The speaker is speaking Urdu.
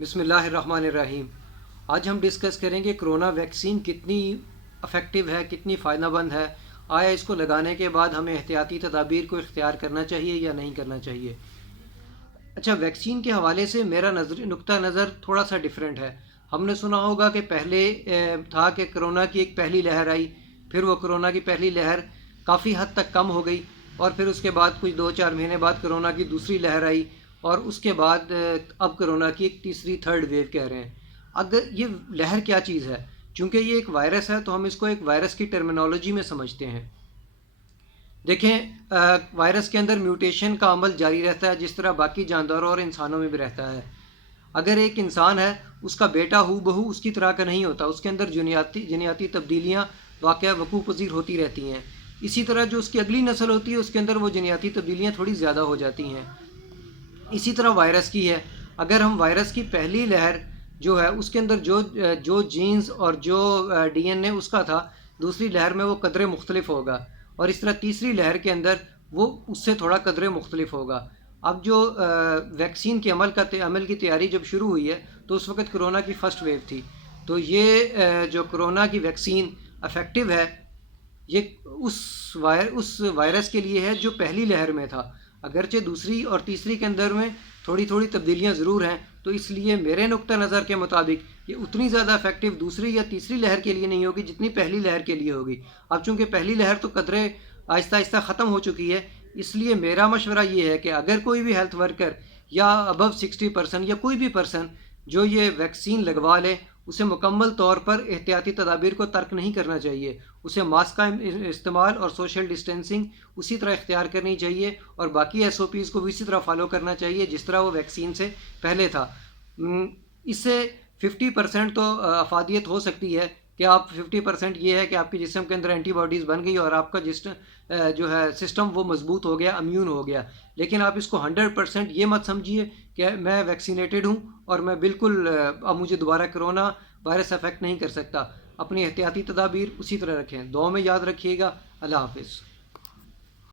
بسم اللہ الرحمن الرحیم۔ آج ہم ڈسکس کریں گے کرونا ویکسین کتنی افیکٹو ہے، کتنی فائدہ مند ہے، آیا اس کو لگانے کے بعد ہمیں احتیاطی تدابیر کو اختیار کرنا چاہیے یا نہیں کرنا چاہیے۔ اچھا، ویکسین کے حوالے سے میرا نقطہ نظر تھوڑا سا ڈیفرنٹ ہے۔ ہم نے سنا ہوگا کہ پہلے تھا کہ کرونا کی ایک پہلی لہر آئی، پھر وہ کرونا کی پہلی لہر کافی حد تک کم ہو گئی، اور پھر اس کے بعد کچھ 2-4 مہینے بعد کرونا کی دوسری لہر آئی، اور اس کے بعد اب کرونا کی ایک تیسری تھرڈ ویو کہہ رہے ہیں۔ اگر یہ لہر کیا چیز ہے، چونکہ یہ ایک وائرس ہے تو ہم اس کو ایک وائرس کی ٹرمینالوجی میں سمجھتے ہیں۔ دیکھیں، وائرس کے اندر میوٹیشن کا عمل جاری رہتا ہے، جس طرح باقی جانداروں اور انسانوں میں بھی رہتا ہے۔ اگر ایک انسان ہے، اس کا بیٹا ہو بہو اس کی طرح کا نہیں ہوتا، اس کے اندر جنیاتی تبدیلیاں وقوع پذیر ہوتی رہتی ہیں۔ اسی طرح جو اس کی اگلی نسل ہوتی ہے، اس کے اندر وہ جنیاتی تبدیلیاں تھوڑی زیادہ ہو جاتی ہیں۔ اسی طرح وائرس کی ہے، اگر ہم وائرس کی پہلی لہر جو ہے اس کے اندر جو جینز اور جو ڈی این اے اس کا تھا، دوسری لہر میں وہ قدرے مختلف ہوگا، اور اس طرح تیسری لہر کے اندر وہ اس سے تھوڑا قدرے مختلف ہوگا۔ اب جو ویکسین کے عمل کی تیاری جب شروع ہوئی ہے تو اس وقت کرونا کی فرسٹ ویو تھی، تو یہ جو کرونا کی ویکسین افیکٹو ہے، یہ اس وائرس کے لیے ہے جو پہلی لہر میں تھا۔ اگرچہ دوسری اور تیسری کے اندر میں تھوڑی تبدیلیاں ضرور ہیں، تو اس لیے میرے نقطہ نظر کے مطابق یہ اتنی زیادہ افیکٹو دوسری یا تیسری لہر کے لیے نہیں ہوگی جتنی پہلی لہر کے لیے ہوگی۔ اب چونکہ پہلی لہر تو قدرے آہستہ آہستہ ختم ہو چکی ہے، اس لیے میرا مشورہ یہ ہے کہ اگر کوئی بھی ہیلتھ ورکر یا ابو 60% یا کوئی بھی پرسن جو یہ ویکسین لگوا لے، اسے مکمل طور پر احتیاطی تدابیر کو ترک نہیں کرنا چاہیے۔ اسے ماسک کا استعمال اور سوشل ڈسٹینسنگ اسی طرح اختیار کرنی چاہیے، اور باقی SOPs کو بھی اسی طرح فالو کرنا چاہیے جس طرح وہ ویکسین سے پہلے تھا۔ اس سے 50% تو افادیت ہو سکتی ہے کہ آپ 50% یہ ہے کہ آپ کے جسم کے اندر اینٹی باڈیز بن گئی اور آپ کا جو ہے سسٹم وہ مضبوط ہو گیا، امیون ہو گیا۔ لیکن آپ اس کو 100% یہ مت سمجھیے کہ میں ویکسینیٹڈ ہوں اور میں بالکل اب مجھے دوبارہ کرونا وائرس افیکٹ نہیں کر سکتا۔ اپنی احتیاطی تدابیر اسی طرح رکھیں، دعاؤں میں یاد رکھیے گا۔ اللہ حافظ۔